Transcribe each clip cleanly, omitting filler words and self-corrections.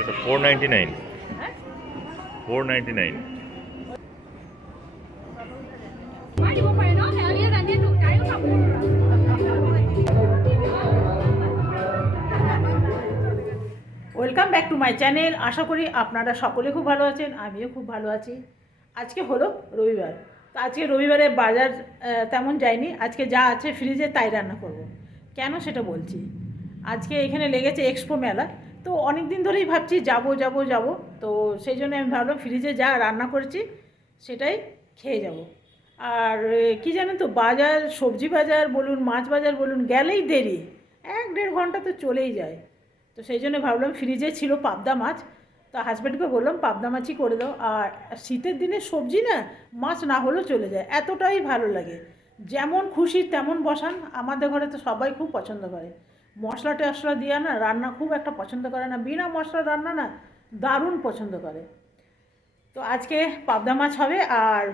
এটা 499 হ্যাঁ 499 welcome back to my channel. আশা করি আপনারা সকলে খুব ভালো আছেন, আমিও খুব ভালো আছি। আজকে হলো রবিবার, তো আজকে রবিবারে বাজার তেমন যায়নি। আজকে যা আছে ফ্রিজে তাই রান্না করব। কেন সেটা বলছি। আজকে এখানে লেগেছে এক্সপো মেলা, তো অনেক দিন ধরেই ভাবছি যাব যাব যাব, তো সেই জন্য আমি ভাবলাম ফ্রিজে যা রান্না করেছি সেটাই খেয়ে যাব। আর কি জানেন তো, বাজার সবজি বাজার বলুন মাছ বাজার বলুন গেলেই দেরি, 1-1.5 ঘন্টা তো চলেই যায়। তো সেই জন্য ভাবলাম ফ্রিজে ছিল পাবদা মাছ, তো হাজব্যান্ডকে বললাম পাবদা মাছই করে দাও। আর শীতের দিনে সবজি না, মাছ না হলেও চলে যায়, এতটাই ভালো লাগে। যেমন খুশি তেমন বসান, আমাদের ঘরে তো সবাই খুব পছন্দ করে। মশলা টশলা দিয়ে না রান্না খুব একটা পছন্দ করে না, বিনা মশলা রান্না না দারুণ পছন্দ করে। তো আজকে পাবদা মাছ হবে আর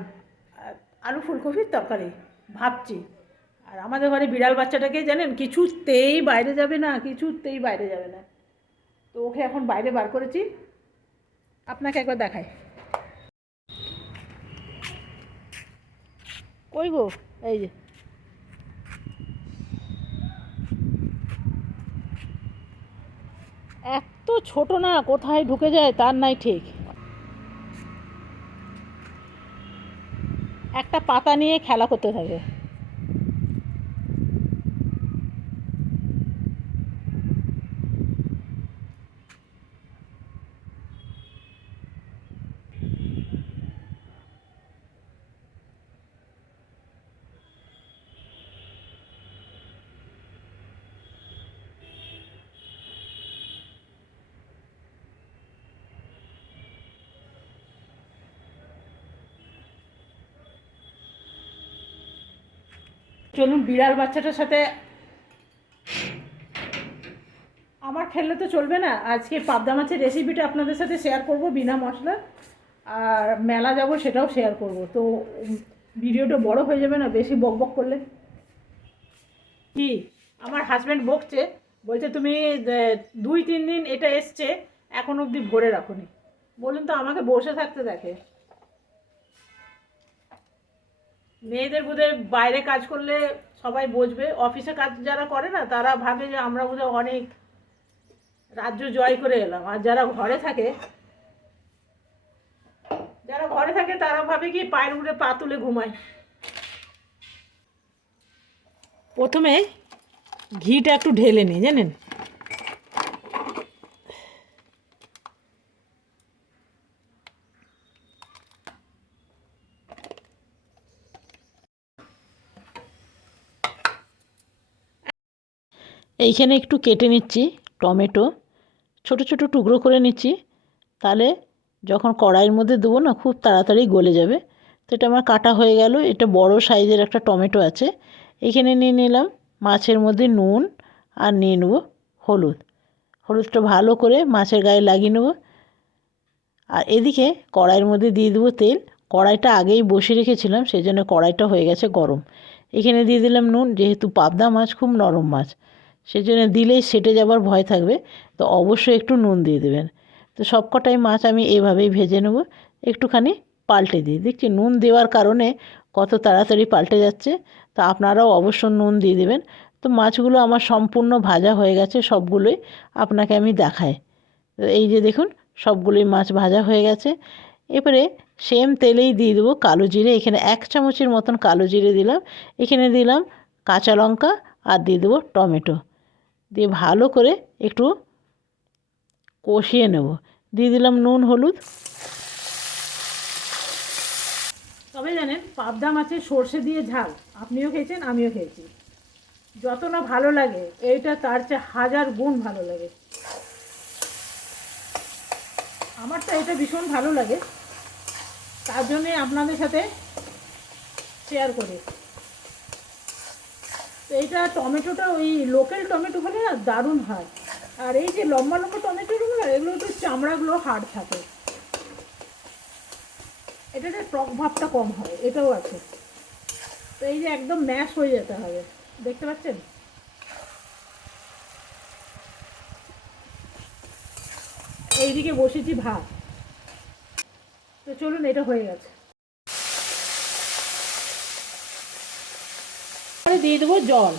আলু ফুলকপির তরকারি ভাবছি। আর আমাদের ঘরে বিড়াল বাচ্চাটাকে জানেন কিছুতেই বাইরে যাবে না, কিছুতেই বাইরে যাবে না, তো ওকে এখন বাইরে বার করেছি। আপনাকে একবার দেখাই, কই গো, এই যে এত ছোট না, কোথায় ঢুকে যায় তার নাই ঠিক। একটা পাতা নিয়ে খেলা করতে থাকে। চলুন, বিড়াল বাচ্চাটার সাথে আমার খেললে তো চলবে না। আজকে পাবদা মাছের রেসিপিটা আপনাদের সাথে শেয়ার করব বিনা মশলা, আর মেলা যাব সেটাও শেয়ার করব। তো ভিডিওটা বড় হয়ে যাবে না বেশি বক বক করলে। কি, আমার হাজব্যান্ড বকছে, বলছে তুমি 2-3 দিন এটা এসছে এখন অবধি ভরে রাখুনি। বলুন তো, আমাকে বসে থাকতে দেখে। মেয়েদের বোধহয় বাইরে কাজ করলে সবাই বুঝবে, অফিসে কাজ যারা করে না তারা ভাবে যে আমরা বোধহয় অনেক রাজ্য জয় করে এলাম। আর যারা ঘরে থাকে তারা ভাবে কি পায়ের উপরে পা তুলে ঘুমায়। প্রথমে ঘিটা একটু ঢেলে নিই জানেন। এইখানে একটু কেটে নিচ্ছি টমেটো, ছোট ছোট টুকরো করে নিচ্ছি, তাহলে যখন কড়াইয়ের মধ্যে দেবো না খুব তাড়াতাড়ি গলে যাবে। তো এটা আমার কাটা হয়ে গেল। এটা বড় সাইজের একটা টমেটো আছে। এখানে নিয়ে নিলাম মাছের মধ্যে নুন, আর নিয়ে নেবো হলুদ। হলুদটা ভালো করে মাছের গায়ে লাগিয়ে নেবো। আর এদিকে কড়াইয়ের মধ্যে দিয়ে দেবো তেল। কড়াইটা আগেই বসিয়ে রেখেছিলাম, সেই জন্য কড়াইটা হয়ে গেছে গরম। এখানে দিয়ে দিলাম নুন, যেহেতু পাবদা মাছ খুব নরম মাছ, সেই জন্য দিলেই সেটে যাবার ভয় থাকবে, তো অবশ্যই একটু নুন দিয়ে দেবেন। তো সব কটাই মাছ আমি এভাবেই ভেজে নেব। একটুখানি পাল্টে দিই, দেখছি নুন দেওয়ার কারণে কত তাড়াতাড়ি পাল্টে যাচ্ছে। তো আপনারাও অবশ্য নুন দিয়ে দেবেন। তো মাছগুলো আমার সম্পূর্ণ ভাজা হয়ে গেছে সবগুলোই, আপনাকে আমি দেখাই। তো এই যে দেখুন সবগুলোই মাছ ভাজা হয়ে গেছে। এবারে সেম তেলেই দিয়ে দেবো কালো জিরে। এখানে 1 চামচের মতন কালো জিরে দিলাম। এখানে দিলাম কাঁচা লঙ্কা, আর দিয়ে দেবো টমেটো। দিয়ে ভালো করে একটু কষিয়ে নেব। দিয়ে দিলাম নুন হলুদ। তবে জানেন, পাবদা মাছের সর্ষে দিয়ে ঝাল আপনিও খেয়েছেন আমিও খেয়েছি, যত না ভালো লাগে এইটা তার চেয়ে 1000 গুণ ভালো লাগে। আমার তো এটা ভীষণ ভালো লাগে, তার জন্যে আপনাদের সাথে শেয়ার করি। তো এইটা টমেটোটা ওই লোকাল টমেটো হলে না দারুণ হয়। আর এই যে লম্বা লম্বা টমেটোগুলো এগুলো তো চামড়াগুলো হার্ড থাকে, এটাতে টক ভাবটা কম হয়, এটাও আছে। তো এই যে একদম ম্যাশ হয়ে যেতে হবে, দেখতে পাচ্ছেন। এইদিকে বসেছি ভাত। তো চলুন, এটা হয়ে গেছে। দিয়ে দেবো জল।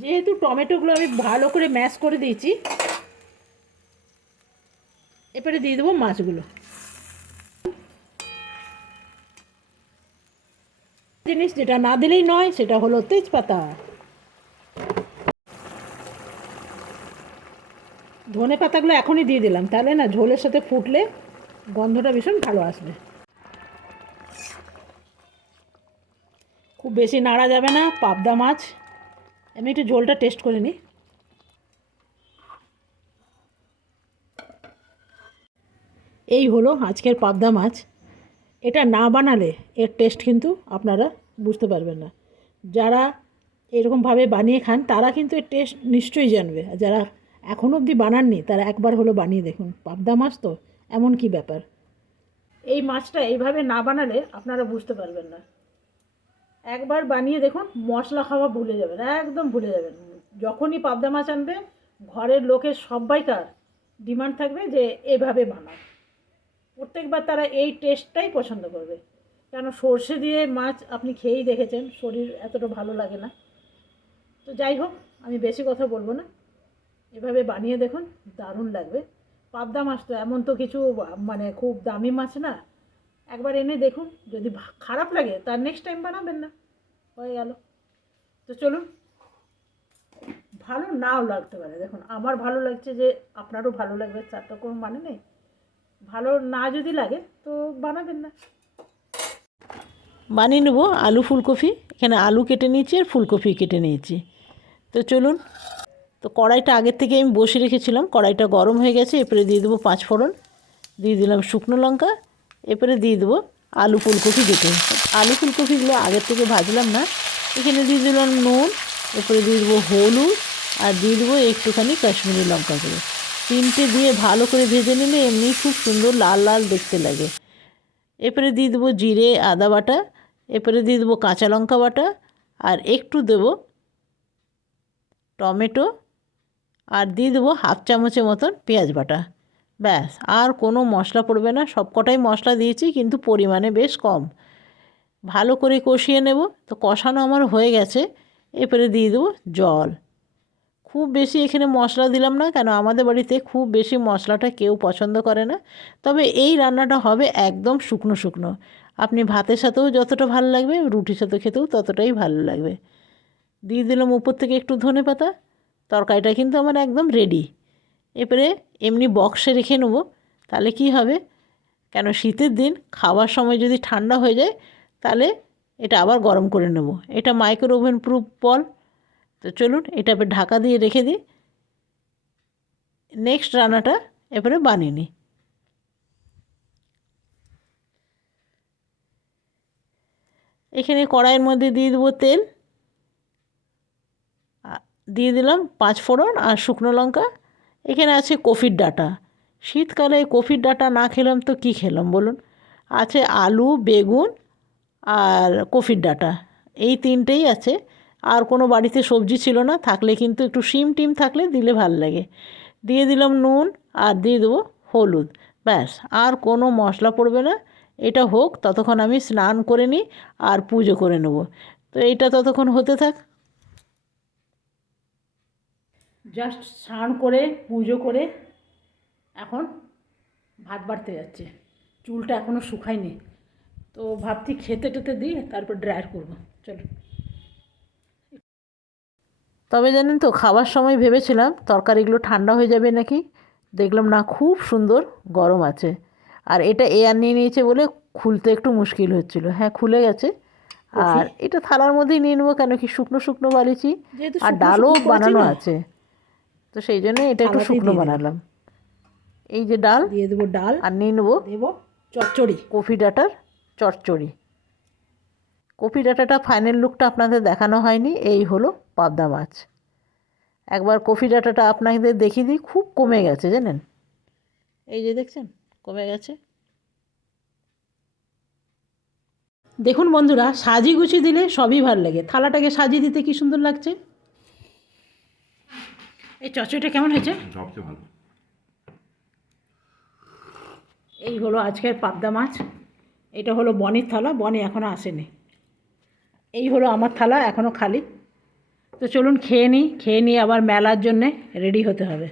যেহেতু টমেটোগুলো আমি ভালো করে ম্যাশ করে দিয়েছি, এবারে দিয়ে দেবো মাছগুলো। জিনিস যেটা না দিলেই নয় সেটা হলো তেজপাতা। ধনে পাতাগুলো এখনই দিয়ে দিলাম, তাহলে না ঝোলের সাথে ফুটলে গন্ধটা ভীষণ ভালো আসবে। খুব বেশি নাড়া যাবে না, পাবদা মাছ। আমি একটু ঝোলটা টেস্ট করে নিই। এই হলো আজকের পাবদা মাছ। এটা না বানালে এর টেস্ট কিন্তু আপনারা বুঝতে পারবেন না। যারা এরকমভাবে বানিয়ে খান তারা কিন্তু এর টেস্ট নিশ্চয়ই জানবে, আর যারা এখনও অবধি বানাননি তারা একবার হলো বানিয়ে দেখুন। পাবদা মাছ তো এমন কি ব্যাপার, এই মাছটা এইভাবে না বানালে আপনারা বুঝতে পারবেন না। একবার বানিয়ে দেখুন, মশলা খাওয়া ভুলে যাবেন, একদম ভুলে যাবেন। যখনই পাবদা মাছ আনবে ঘরের লোকের সবাইকার ডিমান্ড থাকবে যে এভাবে বানাও। প্রত্যেকবার তারা এই টেস্টটাই পছন্দ করবে। কেন, সর্ষে দিয়ে মাছ আপনি খেয়েই দেখেছেন, শরীর এতটা ভালো লাগে না। তো যাই হোক, আমি বেশি কথা বলবো না, এভাবে বানিয়ে দেখুন, দারুণ লাগবে। পাবদা মাছ তো এমন তো কিছু মানে খুব দামি মাছ না। একবার এনে দেখুন, যদি খারাপ লাগে তার নেক্সট টাইম বানাবেন না, হয়ে গেল। তো চলুন, ভালো নাও লাগতে পারে, দেখুন আমার ভালো লাগছে যে আপনারও ভালো লাগবে, তার তো কোনো মানে নেই। ভালো না যদি লাগে তো বানাবেন না। বানিয়ে নেবো আলু ফুলকপি। এখানে আলু কেটে নিয়েছি আর ফুলকপি কেটে নিয়েছি। তো চলুন, তো কড়াইটা আগের থেকে আমি বসে রেখেছিলাম, কড়াইটা গরম হয়ে গেছে। এরপরে দিয়ে দেবো 5 ফোড়ন, দিয়ে দিলাম শুকনো লঙ্কা, এরপরে দিয়ে দেবো আলু ফুলকপি কেটে। আলু ফুলকপিগুলো আগের থেকে ভাজলাম না। এখানে দিয়ে দিলাম নুন, এরপরে দিয়ে দেবো হলুদ, আর দিয়ে দেবো একটুখানি কাশ্মীরি লঙ্কা গুঁড়ো। তিনটে দিয়ে ভালো করে ভেজে নিলে এমনি খুব সুন্দর লাল লাল দেখতে লাগে। এরপরে দিয়ে দেবো জিরে আদা বাটা, এরপরে দিয়ে দেবো কাঁচা লঙ্কা বাটা, আর একটু দেবো টমেটো, আর দিয়ে দেবো 1/2 চামচের মতন পেঁয়াজ বাটা। ব্যাস, আর কোনো মশলা পড়বে না। সব কটাই মশলা দিয়েছি কিন্তু পরিমাণে বেশ কম। ভালো করে কষিয়ে নেব। তো কষানো আমার হয়ে গেছে, এরপরে দিয়ে দেবো জল। খুব বেশি এখানে মশলা দিলাম না, কেন আমাদের বাড়িতে খুব বেশি মশলাটা কেউ পছন্দ করে না। তবে এই রান্নাটা হবে একদম শুকনো শুকনো। আপনি ভাতের সাথেও যতটা ভালো লাগবে, রুটির সাথে খেতেও ততটাই ভালো লাগবে। দিয়ে দিলাম উপর থেকে একটু ধনেপাতা। তরকারিটা কিন্তু আমার একদম রেডি। এরপরে এমনি বক্সে রেখে নেবো, তাহলে কি হবে, কেন শীতের দিন খাওয়ার সময় যদি ঠান্ডা হয়ে যায় তাহলে এটা আবার গরম করে নেব। এটা মাইক্রো ওভেন প্রুফ বল। তো চলুন, এটা ঢাকা দিয়ে রেখে দিই, নেক্সট রান্নাটা এবারে বানিয়ে নিই। এখানে কড়াইয়ের মধ্যে দিয়ে দেবো তেল, দিয়ে দিলাম 5 ফোড়ন আর শুকনো লঙ্কা। এখানে আছে কফির ডাঁটা। শীতকালে কফির ডাঁটা না খেলাম তো কী খেলাম বলুন। আছে আলু, বেগুন আর কফির ডাঁটা, এই তিনটেই আছে। আর কোনো বাড়িতে সবজি ছিল না, থাকলে কিন্তু একটু শিম টিম থাকলে দিলে ভালো লাগে। দিয়ে দিলাম নুন, আর দিয়ে দেবো হলুদ। ব্যাস, আর কোনো মশলা পড়বে না। এটা হোক, ততক্ষণ আমি স্নান করে নিই আর পুজো করে নেব। তো এইটা ততক্ষণ হতে থাক। জাস্ট স্নান করে পুজো করে এখন ভাত বাড়তে যাচ্ছে। চুলটা এখনও শুকায়নি, তো ভাবছি খেতে টেতে দিয়ে তারপর ড্রায়ার করবো। চলো। তবে জানেন তো, খাবার সময় ভেবেছিলাম তরকারিগুলো ঠান্ডা হয়ে যাবে নাকি, দেখলাম না, খুব সুন্দর গরম আছে। আর এটা এয়ার নিয়ে নিয়েছে বলে খুলতে একটু মুশকিল হচ্ছিল। হ্যাঁ, খুলে গেছে। আর এটা থালার মধ্যেই নিয়ে নেবো, কেন কি শুকনো শুকনো বানিয়েছি, আর ডালও বানানো আছে, তো সেই জন্য এটা একটু শুকনো বানালাম। এই যে ডাল দিয়ে দেবো, ডাল আর নিয়ে নেবো দেবো চচ্চড়ি, কফি ডাঁটার চচ্চড়ি। কফি ডাঁটাটা ফাইনাল লুকটা আপনাদের দেখানো হয়নি। এই হলো পাবদা মাছ। একবার কফি ডাঁটাটা আপনাদের দেখিয়ে দিই, খুব কমে গেছে জানেন, এই যে দেখছেন কমে গেছে। দেখুন বন্ধুরা, সাজিয়ে গুছিয়ে দিলে সবই ভালো লাগে। থালাটাকে সাজিয়ে দিতে কি সুন্দর লাগছে। এই চচ্চড়িটা কেমন হয়েছে? সবচেয়ে ভালো। এই হলো আজকের পাবদা মাছ। এটা হলো বনির থালা, বনি এখনও আসেনি। এই হলো আমার থালা, এখনও খালি। তো চলুন খেয়ে নিয়ে আবার মেলার জন্যে রেডি হতে হবে।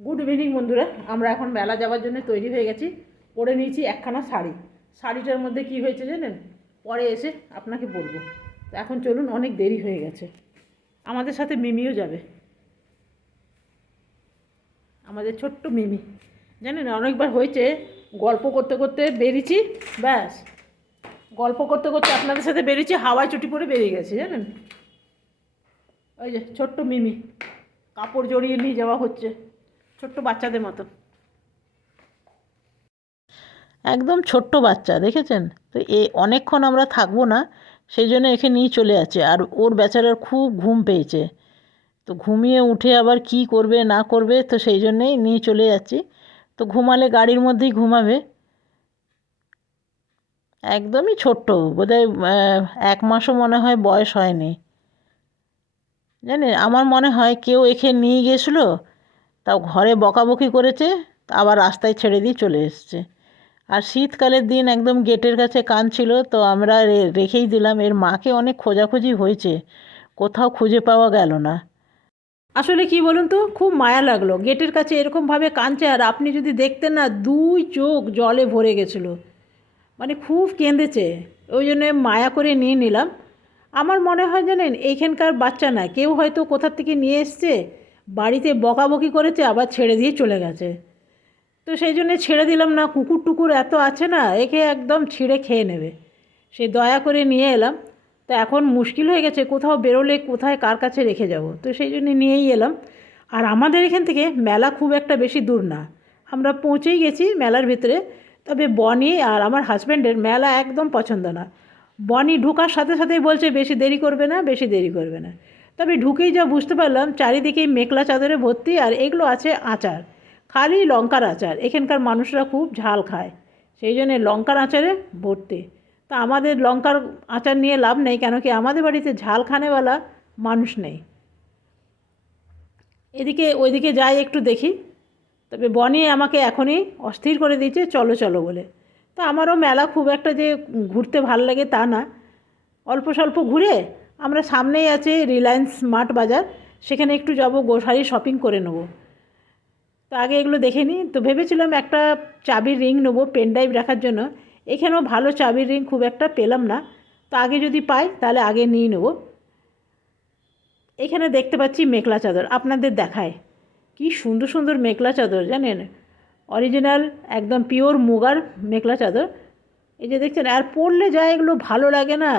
গুড ইভিনিং বন্ধুরা, আমরা এখন মেলা যাওয়ার জন্য তৈরি হয়ে গেছি। পরে নিয়েছি একখানা শাড়ি। শাড়িটার মধ্যে কি হয়েছে জানেন? পরে এসে আপনাকে বলবো। তো এখন চলুন, অনেক দেরি হয়ে গেছে। আমাদের সাথে মিমিও যাবে, আমাদের ছোট্ট মিমি। জানেন অনেকবার হয়েছে গল্প করতে করতে বেরিয়েছি, ব্যাস গল্প করতে করতে আপনাদের সাথে বেরিয়েছি, হাওয়ায় চুটি পরে বেরিয়ে গেছে জানেন। ওই যে ছোট্ট মিমি, কাপড় জড়িয়ে নিয়ে যাওয়া হচ্ছে ছোট্ট বাচ্চাদের মতো, একদম ছোট্ট বাচ্চা, দেখেছেন তো। অনেকক্ষণ আমরা থাকবো না, সেই জন্য একে নিয়ে চলে যাচ্ছে। আর ওর বেচারার খুব ঘুম পেয়েছে, তো ঘুমিয়ে উঠে আবার কি করবে না করবে, তো সেই জন্যেই নিয়ে চলে যাচ্ছি। তো ঘুমালে গাড়ির মধ্যেই ঘুমাবে। একদমই ছোট্ট, বোধহয় 1 মাসও মনে হয় বয়স হয়নি। জানেন আমার মনে হয় কেউ একে নিয়ে গেছিলো, তাও ঘরে বকাবকি করেছে, আবার রাস্তায় ছেড়ে দিয়ে চলে এসছে। আর শীতকালের দিন একদম গেটের কাছে কাঁদছিল, তো আমরা রেখেই দিলাম। এর মাকে অনেক খোঁজাখুঁজি হয়েছে, কোথাও খুঁজে পাওয়া গেল না। আসলে কি বলুন তো, খুব মায়া লাগলো, গেটের কাছে এরকমভাবে কাঁদছে, আর আপনি যদি দেখতেন না, 2 চোখ জলে ভরে গেছিলো, মানে খুব কেঁদেছে। ওই জন্যে মায়া করে নিয়ে নিলাম। আমার মনে হয় জানেন এইখানকার বাচ্চা না, কেউ হয়তো কোথার থেকে নিয়ে এসছে, বাড়িতে বকাবকি করেছে, আবার ছেড়ে দিয়ে চলে গেছে। তো সেই জন্যে ছেড়ে দিলাম না, কুকুর টুকুর এত আছে না, একে একদম ছিঁড়ে খেয়ে নেবে। সে দয়া করে নিয়ে এলাম। তো এখন মুশকিল হয়ে গেছে, কোথাও বেরোলে কোথায় কার কাছে রেখে যাব, তো সেই জন্যে নিয়েই এলাম। আর আমাদের এখান থেকে মেলা খুব একটা বেশি দূর না, আমরা পৌঁছেই গেছি মেলার ভিতরে। তবে বনি আর আমার হাজব্যান্ডের মেলা একদম পছন্দ না। বনি ঢোকার সাথে সাথেই বলছে বেশি দেরি করবে না, বেশি দেরি করবে না। তবে ঢুকেই যা বুঝতে পারলাম, চারিদিকেই মেঘলা চাদরে ভর্তি, আর এগুলো আছে আচার, খালি লঙ্কার আচার। এখানকার মানুষরা খুব ঝাল খায়, সেই জন্যে লঙ্কার আচারে ভর্তি। তা আমাদের লঙ্কার আচার নিয়ে লাভ নেই, কেন কি আমাদের বাড়িতে ঝাল খানেওয়ালা মানুষ নেই। এদিকে ওইদিকে যাই একটু দেখি। তবে বনি আমাকে এখনই অস্থির করে দিয়েছে চলো চলো বলে। তো আমারও মেলা খুব একটা যে ঘুরতে ভাল লাগে তা না, অল্প স্বল্প ঘুরে আমরা, সামনেই আছে রিলায়েন্স স্মার্ট বাজার, সেখানে একটু যাব, গ্রোসারি শপিং করে নেবো। তো আগে এগুলো দেখে নিই। তো ভেবেছিলাম একটা চাবির রিং নেবো পেন ড্রাইভ রাখার জন্য, এখানেও ভালো চাবির রিং খুব একটা পেলাম না। তো আগে যদি পাই তাহলে আগে নিয়ে নেবো। এখানে দেখতে পাচ্ছি মেখলা চাদর, আপনাদের দেখায় কি সুন্দর সুন্দর মেখলা চাদর জানেন, অরিজিনাল একদম পিওর মুগার মেখলা চাদর। এই যে দেখছেন, আর পরলে যা এগুলো ভালো লাগে না,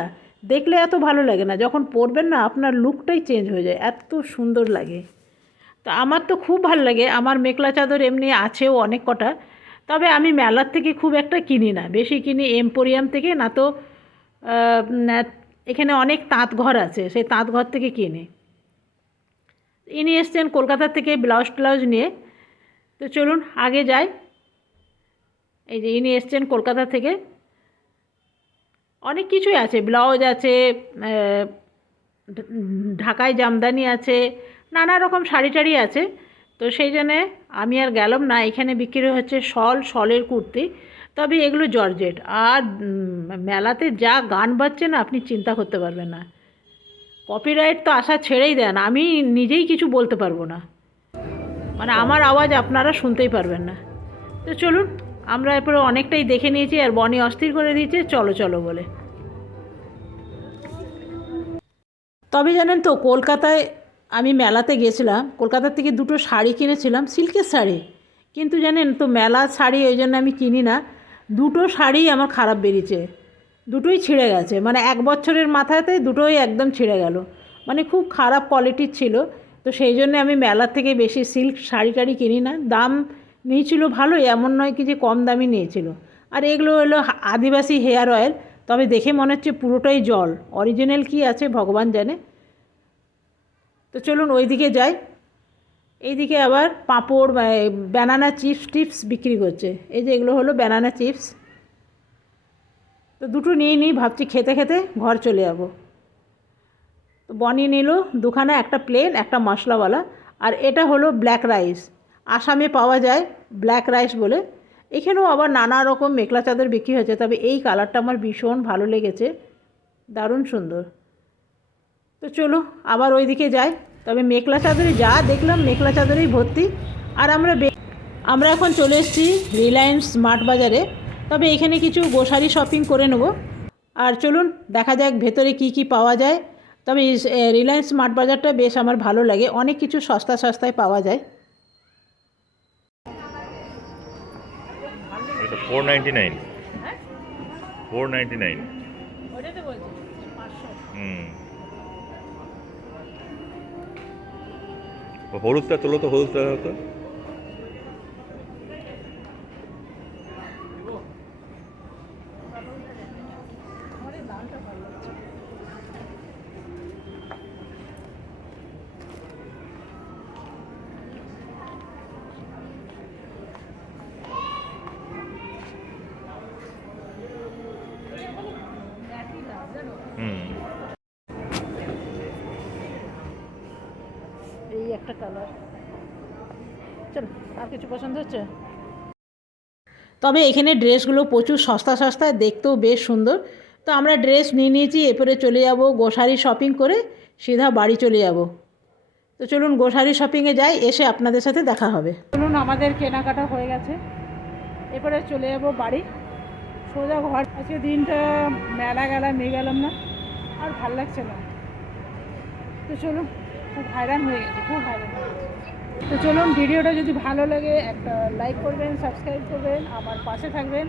দেখলে এত ভালো লাগে না, যখন পরবেন না আপনার লুকটাই চেঞ্জ হয়ে যায়, এত সুন্দর লাগে। তো আমার তো খুব ভালো লাগে, আমার মেখলা চাদর এমনি আছেও অনেক কটা। তবে আমি মেলার থেকে খুব একটা কিনি না, বেশি কিনি এম্পোরিয়াম থেকে, না তো এখানে অনেক তাঁত ঘর আছে, সেই তাঁত ঘর থেকে কিনি। ইনি এসছেন কলকাতা থেকে ব্লাউজ ট্লাউজ নিয়ে। তো চলুন আগে যাই। এই যে ইনি এসছেন কলকাতা থেকে, অনেক কিছুই আছে, ব্লাউজ আছে, ঢাকায় জামদানি আছে, নানা রকম শাড়ি টাড়ি আছে। তো সেই জন্যে আমি আর গেলাম না। এখানে বিক্রি হচ্ছে শলের কুর্তি, তবে এগুলো জর্জেট। আর মেলাতে যা গান বাজছে না, আপনি চিন্তা করতে পারবেন না। কপিরাইট তো আশা ছেড়েই দেন, আমি নিজেই কিছু বলতে পারবো না, মানে আমার আওয়াজ আপনারা শুনতেই পারবেন না। তো চলুন, আমরা এরপরে অনেকটাই দেখে নিয়েছি, আর বনি অস্থির করে দিয়েছে চলো চলো বলে। তবে জানেন তো, কলকাতায় আমি মেলাতে গেছিলাম, কলকাতার থেকে 2টো শাড়ি কিনেছিলাম, সিল্কের শাড়ি। কিন্তু জানেন তো মেলার শাড়ি ওই জন্য আমি কিনি না। 2টো শাড়ি আমার খারাপ বেরিয়েছে, দুটোই ছিঁড়ে গেছে, মানে 1 বছরের মাথাতে দুটোই একদম ছিঁড়ে গেল, মানে খুব খারাপ কোয়ালিটির ছিল। তো সেই জন্য আমি মেলার থেকে বেশি সিল্ক শাড়ি টাড়ি কিনি না। দাম নিয়েছিল ভালোই, এমন নয় কি যে কম দামি নিয়েছিল। আর এগুলো হলো আদিবাসী হেয়ার অয়েল, তবে দেখে মনে হচ্ছে পুরোটাই জল, অরিজিনাল কি আছে ভগবান জানে। তো চলুন ওইদিকে যাই। এইদিকে আবার পাঁপড়, ব্যানানা চিপস টিপস বিক্রি করছে। এই যে এগুলো হলো ব্যানানা চিপস। তো দুটো নিয়ে নিই, ভাবছি খেতে খেতে ঘর চলে যাব। তো বনি নিল দুখানা, একটা প্লেন একটা মশলাওয়ালা। আর এটা হলো ব্ল্যাক রাইস, আসামে পাওয়া যায় ব্ল্যাক রাইস বলে। এখানেও আবার নানা রকম মেখলা চাদর বিক্রি হয়েছে, তবে এই কালারটা আমার ভীষণ ভালো লেগেছে, দারুণ সুন্দর। তো চলো আবার ওইদিকে যাই। তবে মেখলা চাদরে যা দেখলাম মেখলা চাদরেই ভর্তি। আর আমরা এখন চলে এসেছি রিলায়েন্স স্মার্ট বাজারে। তবে এখানে কিছু গ্রোসারি শপিং করে নেব। আর চলুন দেখা যাক ভেতরে কি কি পাওয়া যায়। তবে রিলায়েন্স স্মার্ট বাজারটা বেশ আমার ভালো লাগে, অনেক কিছু সস্তা সস্তায় পাওয়া যায়। এটা 499 499। হুম, হলুদটা তোলো তো, হলুদটা হতো। হুম, এই একটা কালার, চলো আর কিছু পছন্দ হচ্ছে। তবে এখানে ড্রেসগুলো প্রচুর সস্তা সস্তায়, দেখতেও বেশ সুন্দর। তো আমরা ড্রেস নিয়ে নিয়েছি, এরপরে চলে যাব গ্রোসারি শপিং করে সিধা বাড়ি চলে যাব। তো চলুন গ্রোসারি শপিংয়ে যাই, এসে আপনাদের সাথে দেখা হবে। চলুন আমাদের কেনাকাটা হয়ে গেছে, এরপরে চলে যাব বাড়ি সোজা ঘর। আজকে দিনটা মেলা গেলাম নিয়ে গেলাম না, আর ভাল লাগছে না। তো চলুন, খুব হয়রান হয়ে গেছে, খুব হয়রান হয়ে গেছে। তো চলুন ভিডিওটা যদি ভালো লাগে একটা লাইক করবেন, সাবস্ক্রাইব করবেন, আমার পাশে থাকবেন।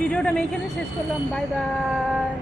ভিডিওটা আমি এখানে শেষ করলাম, বাই বাই।